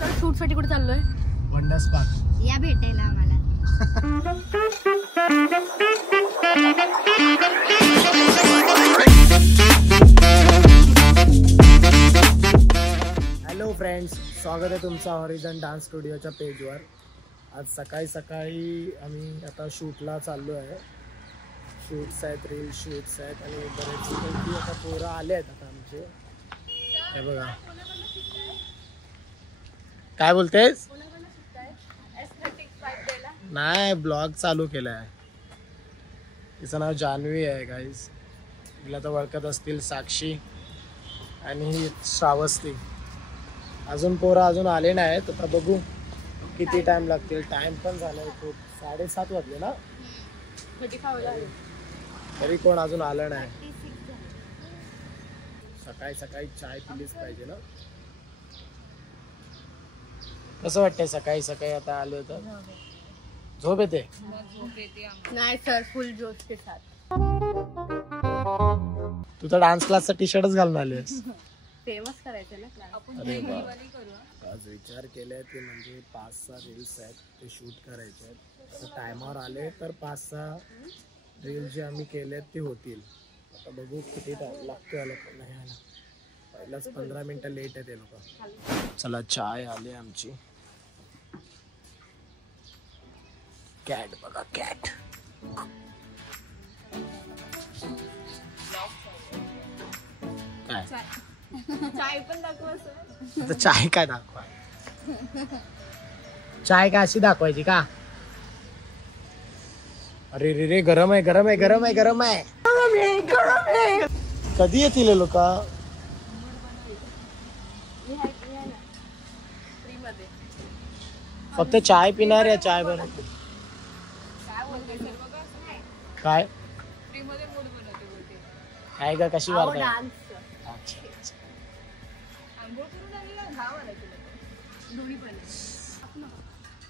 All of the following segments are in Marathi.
तर शूट साठी कुठे चाललोय? वंडर्स पार्क या भेटायला आम्हाला. हॅलो फ्रेंड्स, स्वागत आहे तुमचं हॉरिझन डान्स स्टुडिओच्या पेजवर. आज सकाळी सकाळी आम्ही आता शूटला चाललो आहे. शूट्स आहेत, रील शूट्स आहेत आणि बरेचपैकी आता पोरं आले आहेत आता आमचे. हे बघा, काय बोलतेस? नाही, ब्लॉग चालू केला आहे. तिचं नाव जान्हवी आहे गाईज. तिला तर ओळखत असतील, साक्षी आणि ही श्रावस्ती. अजून पोरं अजून आले नाहीत. आता बघू किती टाइम लागतील. टाइम पण झालाय खूप, 7:30 वाजले ना. तरी कोण अजून आलं नाही. सकाळी सकाळी चाय पिलीच पाहिजे ना. कसं वाटतंय सकाळी सकाळी आता आलो तर? झोप येते? नाही सर, फुल जोश के साथ. तू तर डान्स क्लासचा टी शर्टच घालून आलीस. फेमस करायचं ना क्लास. अरे वा. आज विचार केलाय ते म्हणजे 5-6 रील्स आहेत ते शूट करायचे आहेत. टायमावर आले तर 5-6 रील्स जे आम्ही केले ते होतील. आता बघू किती टाइम लागतो याला. नाही आला, पहिलाच 15 मिनिटं लेट आहे ते लोक. चला, चाय आली आमची. कॅट बघा, कॅट. काय चाय पण दाखव. आता चाय काय दाखवा? चाय काय अशी दाखवायची का? अरे रे रे, गरम आहे, गरम आहे, गरम आहे, गरम आहे, गरम आहे. कधी येतील लोक? फक्त चाय पिणार या चाय बनवते? काय आहे का? कशी वाटत?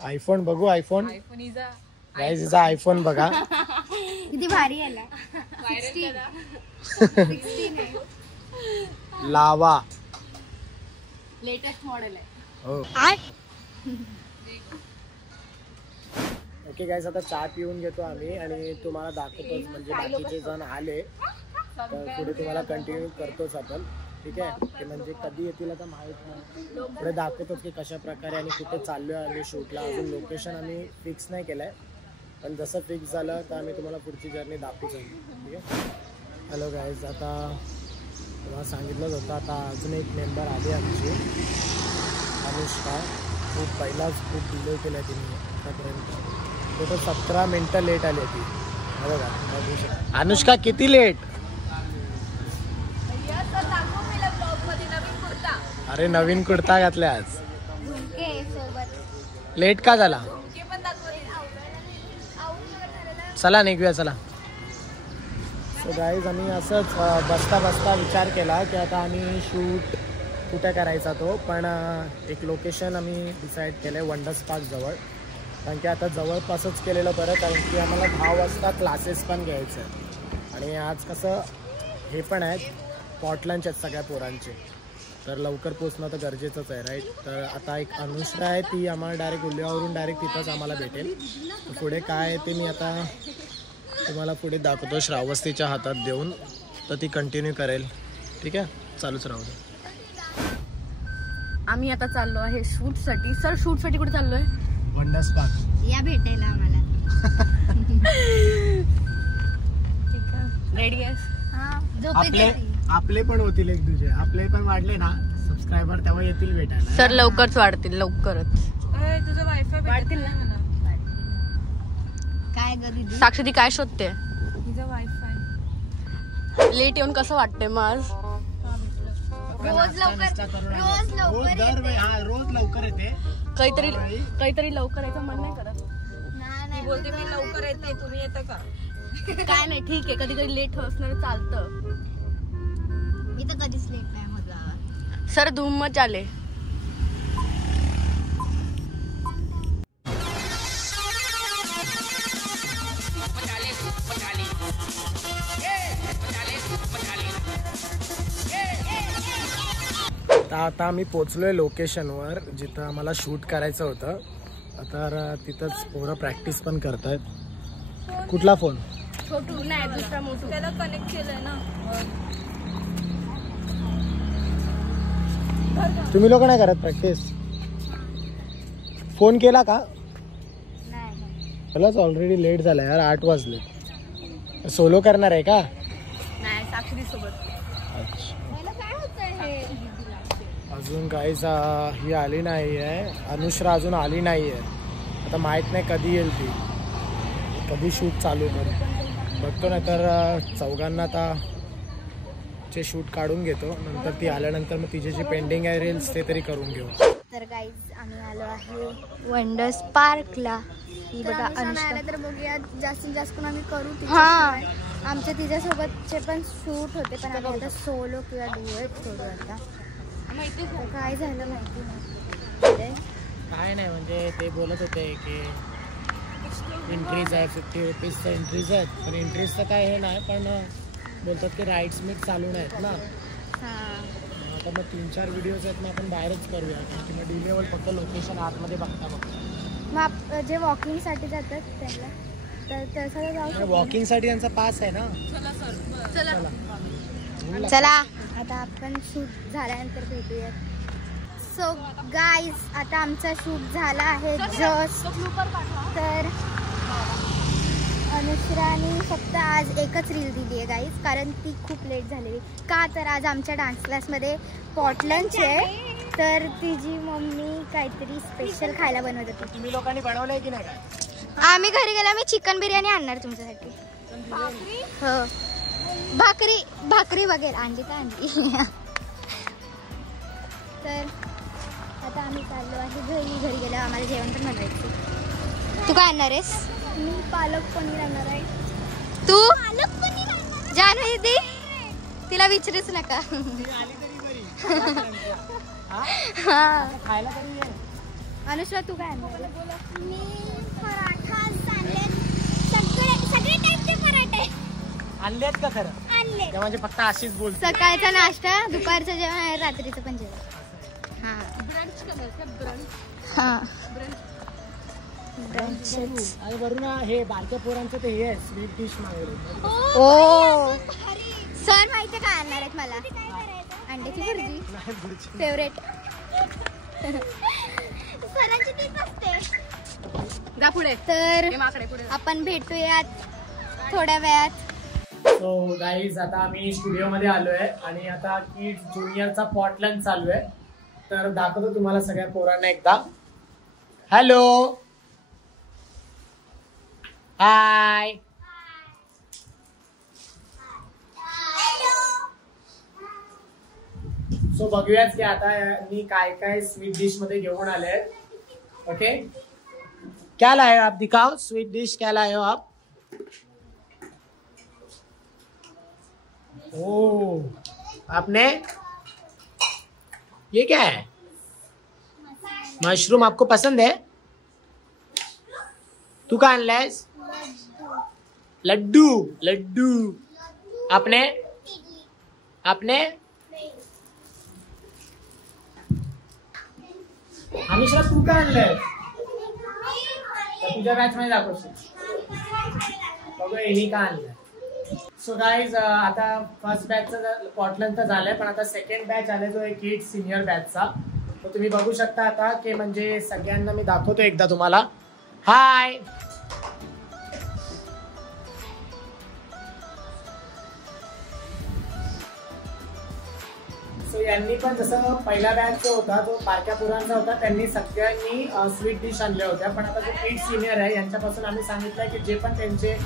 आयफोन बघू. आयफोन गाइस, हिचा आयफोन बघा किती भारी आला. 16 लावा. लेटेस्ट मॉडेल आहे. हो. ओके गाइस, आता चहा पिऊन घेतो आम्ही आणि तुम्हाला दाखवतोच. म्हणजे बाकीचे जण आले तर पुढे तुम्हाला कंटिन्यू करतोच आपण. ठीक आहे. ते म्हणजे कधी येतील आता माहीत नाही. पुढे दाखवतोच की कशा प्रकारे आणि कुठे चाललो आहे आम्ही शूटला. अजून लोकेशन आम्ही फिक्स नाही केलं आहे, पण जसं फिक्स झालं तर आम्ही तुम्हाला पुढची जर्नी दाखवूच. ठीक आहे. हॅलो गाईज, आता तुम्हाला सांगितलंच होतं, आता अजून एक मेंबर आली आमची, अनुष्का. खूप डिले केलं आहे तिने आतापर्यंत. टोटल 17 मिनटं लेट आली ती. बघा अनुष्का, किती लेट? अरे नवीन कुर्ता घातला आज. लेट का झाला? चला निघूया, चला. सो गाईज, आम्ही असंच बसता बसता विचार केला की आता आम्ही शूट कुठे करायचा तो. पण एक लोकेशन आम्ही डिसाईड केलं आहे, वंडर्स पार्क जवळ. कारण की आता जवळपासच केलेलं बरं, कारण की आम्हाला 10 वाजता क्लासेस पण घ्यायचे आहेत. आणि आज कसं हे पण आहेत, पॉटलंच आहेत सगळ्या पोरांचे, तर लवकर पोचणं तर गरजेचंच आहे, राईट. तर आता एक अनुष्का आहे, ती आम्हाला डायरेक्ट उल्ल्यावरून डायरेक्ट तिथंच आम्हाला भेटेल. पुढे काय ते मी आता तुम्हाला पुढे दाखवतो श्रावस्तीच्या हातात देऊन. तर ती कंटिन्यू करेल. ठीक आहे, चालूच राहू दे. आम्ही आता चाललो आहे शूट साठी. सर, शूट साठी कुठे चाललोय? Wonders park. या भेटायला आम्हाला. रेडी आहेस? आपले पण होतील एक दुसरे. आपले पण वाढले ना सबस्क्रायबर, तेव्हा येतील भेटायला. सर लवकरच वाढतील, लवकरच. तुझं वायफाय वाढतील ना. काय गं? साक्षी, ती काय शोधते? तुझं वायफाय लेट येऊन कसं वाटते मग आज? रोज लवकर येते. काहीतरी लवकर यायचं मन नाही करत. नाही बोलते मी लवकर येत नाही, तुम्ही येता का? काय नाही, ठीक आहे. कधी कधी लेट असणार चालतं. मी तर कधीच लेट नाही होत. सर धूम मच आले. आता आम्ही पोचलोय लोकेशनवर जिथं आम्हाला शूट करायचं होतं. तर तिथंच पोरं प्रॅक्टिस पण करतायत. कुठला फोन? छोटू नाही, दुसरा मोठू. त्याला कनेक्ट केलंय ना. तुम्ही लोक नाही करत प्रॅक्टिस? फोन केला का? मलाच ऑलरेडी लेट झाला यार, 8 वाजले. सोलो करणार आहे का? नाही, साक्षरी सोबत. अजून काहीच ही आली नाही आहे. अनुश्रा अजून आली नाही आहे. आता माहीत नाही कधी येईल ती, कधी शूट चालू करू बघतो. नाही तर चौघांना आता चे शूट काढून घेतो. नंतर ती आल्यानंतर मग तिचे जे पेंडिंग आहे रील्स ते तरी करून घेऊ. तर गाईज आम्ही आलो आहे वंडर्स पार्कला. ही बघा अनुष्का. तर बघूया जास्तीत जास्त पण आम्ही करू. हा, आमच्या तिच्यासोबतचे पण शूट होते, पण आम्ही आता सोलो किंवा डुएट करू. आता काय झालं माहिती नाही. काय नाही, म्हणजे ते बोलत होते की एंट्रीज आहे 50 रुपीजचं एंट्रीज आहेत. पण एंट्रीजचं काय हे नाही, पण बोलतात की राईड्स मीट चालू नाहीत ना. आता मग 3-4 व्हिडिओज आहेत, मग आपण बाहेरच करूया. की मग डी लेवल फक्त लोकेशन आतमध्ये बघता मग जे वॉकिंगसाठी जातात त्यांना तर तसं जाऊ. वॉकिंगसाठी त्यांचा पास आहे ना. चला आता आपण शूट झाल्यानंतर भेटूया. सो गाईज आता आमचा शूट झाला आहे जस्ट. तर अनुश्राने फक्त आज एकच रील दिली आहे गाईज, कारण ती खूप लेट झालेली. का तर आज आमच्या डान्स क्लासमध्ये पॉट लंच आहे. तर तिची मम्मी काहीतरी स्पेशल खायला बनवत होती. तुम्ही लोकांनी बनवलंय की नाही? आम्ही घरी गेला मी चिकन बिर्याणी आणणार तुमच्यासाठी. हो, भाकरी वगैरे आणली का आणली. तर आता आम्ही चाललो आहे घरी गेल्यावर आम्हाला जेवण पण बनवायचं. तू काय आणणार आहेस? मी पालक पनीर आणणार आहे. तू? पालक पनीर जान्हवी दी, तिला विचारूच नका. अनुश्रा तू काय आणणार? मी पराठा आणले. सगळे टाईपचे पराठे आणलेत का खरं? आणले. म्हणजे फक्त अशीच बोल. सकाळचा नाश्ता, दुपारचं जेवण आहे, रात्रीचं पण जेवण. आणि वरून हे बारक्या पोरांचं ते हे स्वीट डिश मागवलं. ओ सर माहिती काय आणणार आहेत मला? अंड्याची भुर्जी फेवरेट. सरांची तीच असते. जा पुढे. तर आपण भेटूयात थोड्या वेळात. सो गाईज आता आम्ही स्टुडिओमध्ये आलोय आणि आता किड्स ज्युनियरचा पॉट लंच चालू आहे. तर दाखवतो तुम्हाला सगळ्या पोरांना एकदा. हॅलो, हाय. सो बघूयाच की आता मी काय काय स्वीट डिश मध्ये घेऊन आले. ओके, क्या लाए हो आप? दिखाओ स्वीट डिश, क्या लाए हो आप? ओ, आपने ये क्या है? मशरूम आपको पसंद है? तू का आणलायस? लड्डू. लड्डू. आपने अनुश्रा तू का आणलंय? तुझ्या बॅच मध्ये दाखवशील. बघूया हिने का आणलंय. सो गाईज आता फर्स्ट बॅचचं पॉटलंच झालंय, पण आता सेकंड बॅच आलाय जो आहे किड्स सिनियर बॅचचा. तर तुम्ही बघू शकता आता की म्हणजे सगळ्यांना मी दाखवतो एकदा तुम्हाला. हाय. सो यांनी पण जसं पहिला बॅच जो होता तो बारक्या पोरांचा होता, त्यांनी सगळ्यांनी स्वीट डिश आणल्या होत्या. पण आता जो किड्स सिनियर आहे यांच्यापासून आम्ही सांगितलंय की जे पण त्यांचे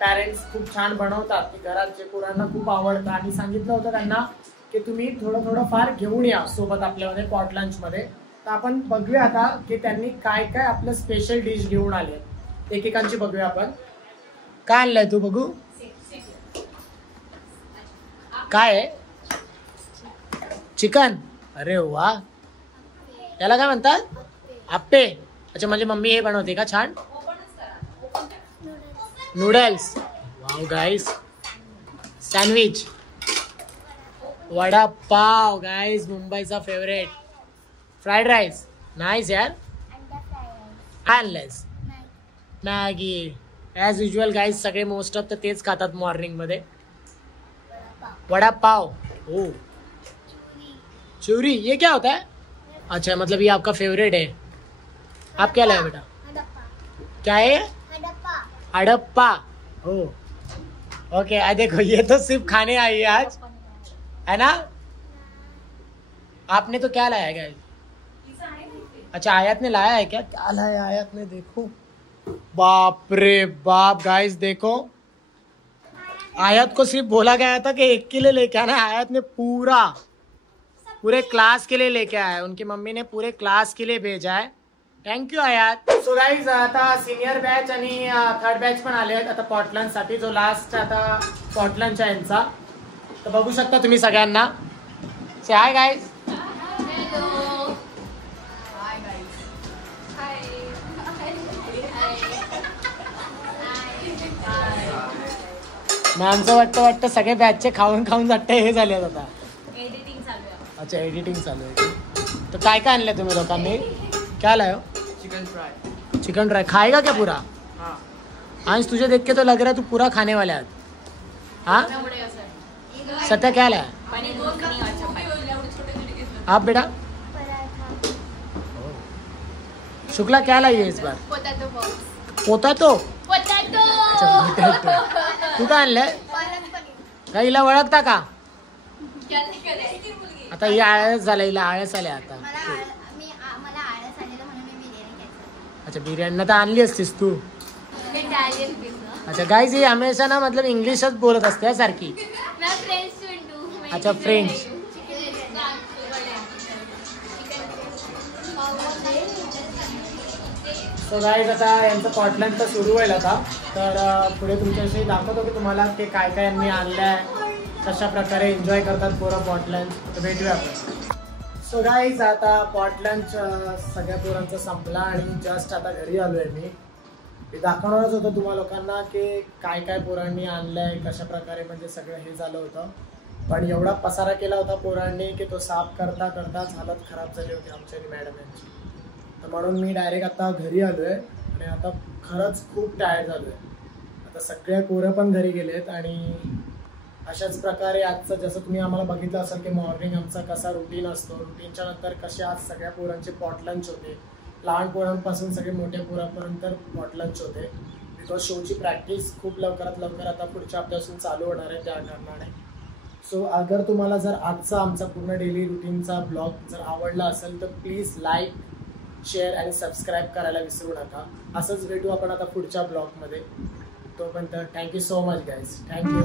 पॅरेंट्स खूप छान बनवतात की घरात जे पोरांना खूप आवडतं, आणि सांगितलं होतं त्यांना की तुम्ही थोडं फार घेऊन या सोबत आपल्यामध्ये पॉट लंच मध्ये. तर आपण बघूया आता की त्यांनी काय काय आपलं स्पेशल डिश घेऊन आले. एकेकांची बघूया आपण. काय आणलंय तू? बघू काय आहे. चिकन. अरे वा, याला काय म्हणतात? आप्पे. अच्छा, म्हणजे मम्मी हे बनवते का छान? नूडल्स. वाव गाईस. सँडविच. वडापाव गाईज, मुंबईचा फेवरेट. फ्राईड राईस नाईस यार. आणलंयस मॅगी ॲज युजल गाईज. सगळे मोस्ट ऑफ तर तेच खातात मॉर्निंग मध्ये. वडापाव. ओ चूरी, ये क्या होता है? अच्छा मतलब ये आपका फेवरेट है. आप क्या लाए बेटा? क्या है? हड़प्पा. ओ ओके. देखो ये तो सिर्फ खाने आई है आज, है ना? आपने तो क्या लाया है? अच्छा आयत ने लाया है क्या? क्या लाया आयत ने? देखो बाप रे बाप गाइस, देखो आयत को सिर्फ बोला गया था कि एक के लिए लेके आना. आयत ने पूरे क्लास के लिए लेके आया. उनकी मम्मी ने पूरे क्लास के लिए भेजा है. थँक्यू आयात. सो गाईज आता सिनियर बॅच आणि थर्ड बॅच पण आले आहेत आता पॉटलंड साठी. जो लास्ट आता पॉटलंडच्या यांचा, तर बघू शकता तुम्ही सगळ्यांना. से हाय गाईज. मॅमचं वाटतं सगळे बॅचचे खाऊन वाटतं हे झाले आता. एडिटिंग चालू आहे. अच्छा एडिटिंग चालू आहे. तो काय आणलं तुम्ही लोकांनी? क्या लायो? Chicken fry. खाएगा क्या पूरा? आज तुझे देख के तो लग रहा है तू पूरा खाने वाले आज. हाँ सत्या क्या लाया? आप बेटा? शुक्ला क्या लाई है इस बार? पोटॅटो. अच्छा तू काय आणलंय? का हिला ओळखता का? आता ही आळस झाला, हिला आळस आले आता. अच्छा बिर्याणी तर आणली असतीस तू. अच्छा गाइस ये हमेशा ना मतलब इंग्लिशच बोलत असते सारखी. अच्छा फ्रेंच. सो गाइस आता यांचं पॉटलंड तर सुरू होईल आता. तर पुढे तुमच्याशी दाखवतो की तुम्हाला ते काय काय यांनी आणलंय, कशा प्रकारे एन्जॉय करतात पोरं पॉटलंड. तर भेटूया आपण. सो गाईज आता पॉटलंड सगळ्या पोरांचा संपला आणि जस्ट आता घरी आलो आहे. मी दाखवणारच होतं तुम्हा लोकांना की काय काय पोरांनी आणलंय, कशा प्रकारे म्हणजे सगळं हे झालं होतं. पण एवढा पसारा केला होता पोरांनी की तो साफ करता करताच हालत खराब झाली होती आमच्या मॅडम यांची. तर म्हणून मी डायरेक्ट आता घरी आलो आहे आणि आता खरंच खूप टायर्ड झालो आहे. आता सगळे पोरं पण घरी गेलेत आणि अशाच प्रकारे आजचं जसं तुम्ही आम्हाला बघितलं असेल की मॉर्निंग आमचा कसा रुटीन असतो. रुटीनच्या नंतर कसे आज सगळ्या पोरांचे पॉटलंच होते. लहान पोरांपासून सगळे मोठ्या पोरांपर्यंत पॉटलंच होते. बिकॉज शोची प्रॅक्टिस खूप लवकरात लवकर आता पुढच्या हप्त्यापासून चालू होणार आहे त्या कारणाने. सो अगर तुम्हाला जर आजचा आमचा पूर्ण डेली रुटीनचा ब्लॉग जर आवडला असेल तर प्लीज लाईक, शेअर आणि सबस्क्राईब करायला विसरू नका. असंच भेटू आपण आता पुढच्या ब्लॉगमध्ये. तोपर्यंत thank you so much guys. Thank you.